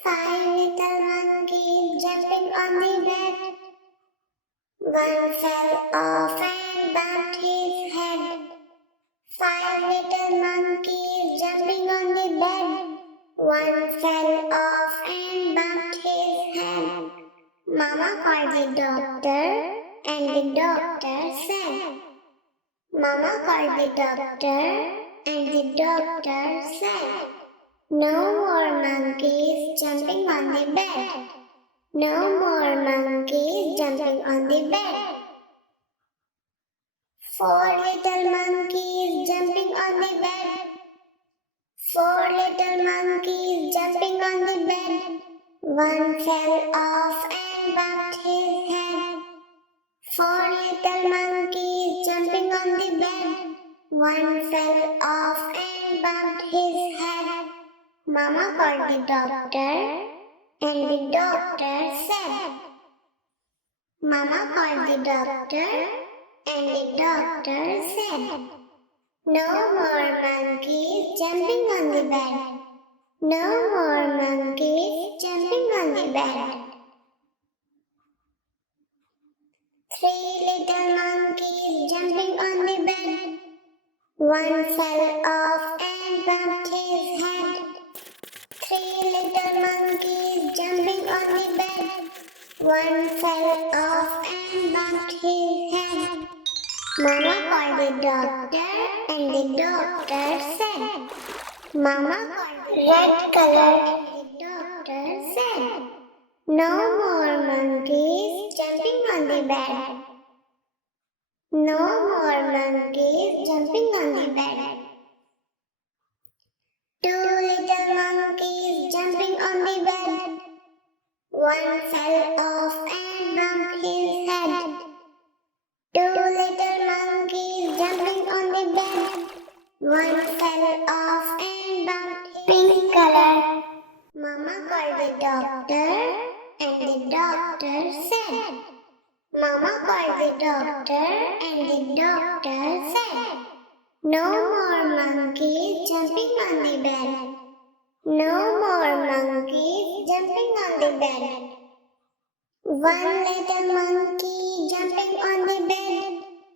Five little monkeys jumping on the bed. One fell off and bumped his head. Five little monkeys jumping on the bed. One fell off and bumped his head. Mama called the doctor, and the doctor said. Mama called the doctor, and the doctor said, no more monkeys jumping on the bed. No more monkeys jumping on the bed. Four little monkeys jumping on the bed. Four little monkeys jumping on the bed. One fell off and bumped his head. Four little monkeys jumping on the bed. One fell off and bumped his head. Mama called the doctor, and the doctor said. Mama called the doctor, and the doctor said, no more monkeys jumping on the bed. No more monkeys jumping on the bed. Three little monkeys jumping on the bed. One fell off and bumped his head. Three little monkeys jumping on the bed. One fell off and bumped his head. Mama called the doctor, and the doctor said. Mama called the red color, and the doctor said, no more monkeys jumping on the bed. No more monkeys jumping on the bed. Two little monkeys jumping on the bed. One fell off and bumped his head. Two little monkeys jumping on the bed. One fell off and bumped his pink color. Mama called the doctor, and the doctor said. Mama called the doctor, and the doctor said, no more monkeys jumping on the bed. No more monkeys jumping on the bed. One little monkey jumping on the bed.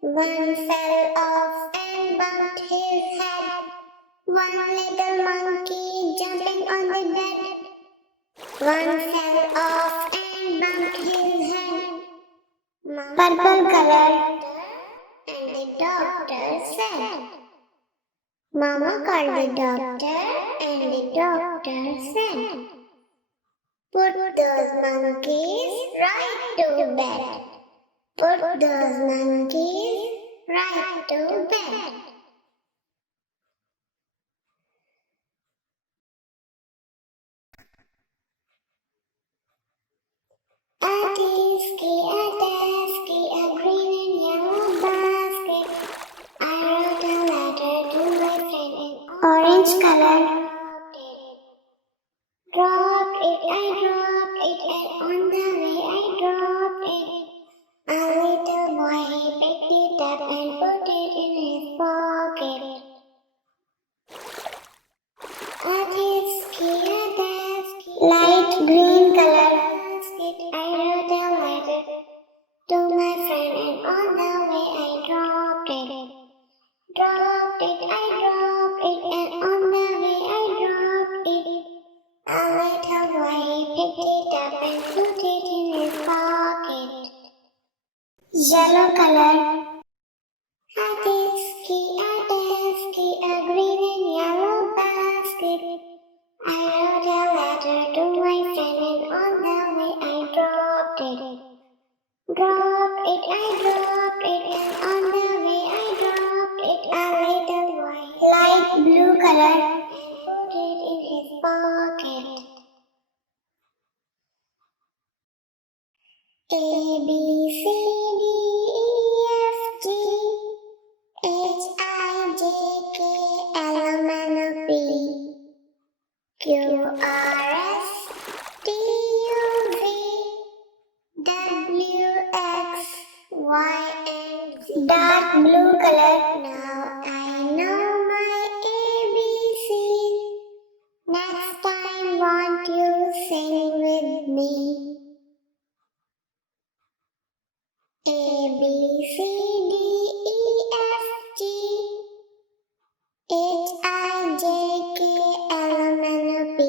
One fell off and bumped his head. One little monkey jumping on the bed. One fell off and bumped his head. Purple color, and the doctor said. Mama called the doctor, and the doctor said, put those monkeys right to bed. Put those monkeys right to bed. A Tisket A Tasket, a green and yellow basket. I wrote a letter to my friend in orange color. Dropped it, I dropped it, and on the way I dropped it. A little boy, he picked it up and put it in his pocket. A Tisket A Tasket, light green color. I wrote a letter to my friend, and on the way I dropped it. Dropped it, I dropped it, and on the way I dropped it. A little boy, he picked it up and put it in his pocket. Yellow color. A Tisket A Tasket, a green and yellow basket. I wrote a letter to my friend, and on the way I dropped it. Dropped it, I dropped it, and on the way I dropped it. A little boy, light blue color, and put it in his pocket. A, B, C, D, E, F, G, H, I, J, K, L, M, N, P, Q, R, S, T, U, V, W, X, Y, and Z. Dark blue color. Now I know my ABCs. Next time won't you sing with me? A, B, C, D, E, F, G, H, I, J, K, L, M, N, O, P,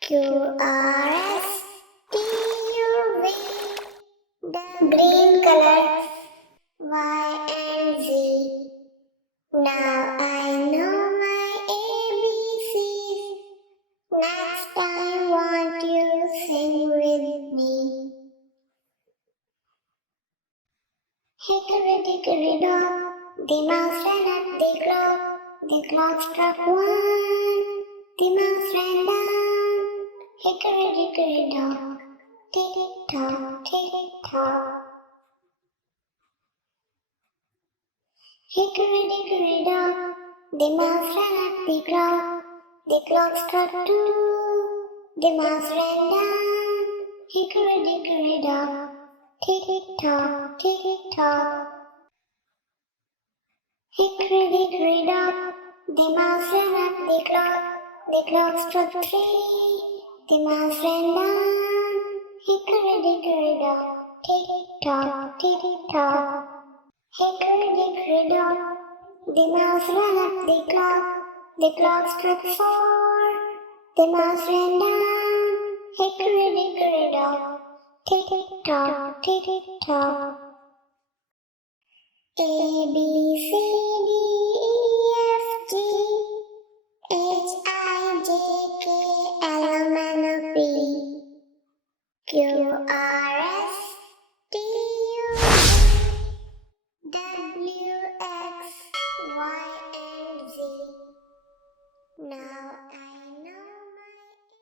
Q, R, S, T, U, V. The green colors, Y and Z. Now I know my ABCs. Next time won't you sing with me? Hickory dickory dock, the mouse ran up the clock. The clock struck one, the mouse ran down. Hickory dickory dock, tick tock, tick tock. Hickory dickory dock, the mouse ran up the clock. The clock struck two, the mouse ran down. Hickory dickory dock, tick tock, tick tock. Hickory dickory dock, the mouse ran up the clock. The clock struck three, the mouse ran down. Hickory dickory dock, tick tock, tick tock. Hickory dickory dock, the mouse ran up the clock. The clock struck four, the mouse ran down. Hickory dickory dock, tick tock, tick tock. A, B, C, D, E, F, G, H, I, J, K, L, M, N, O, P, Q, R,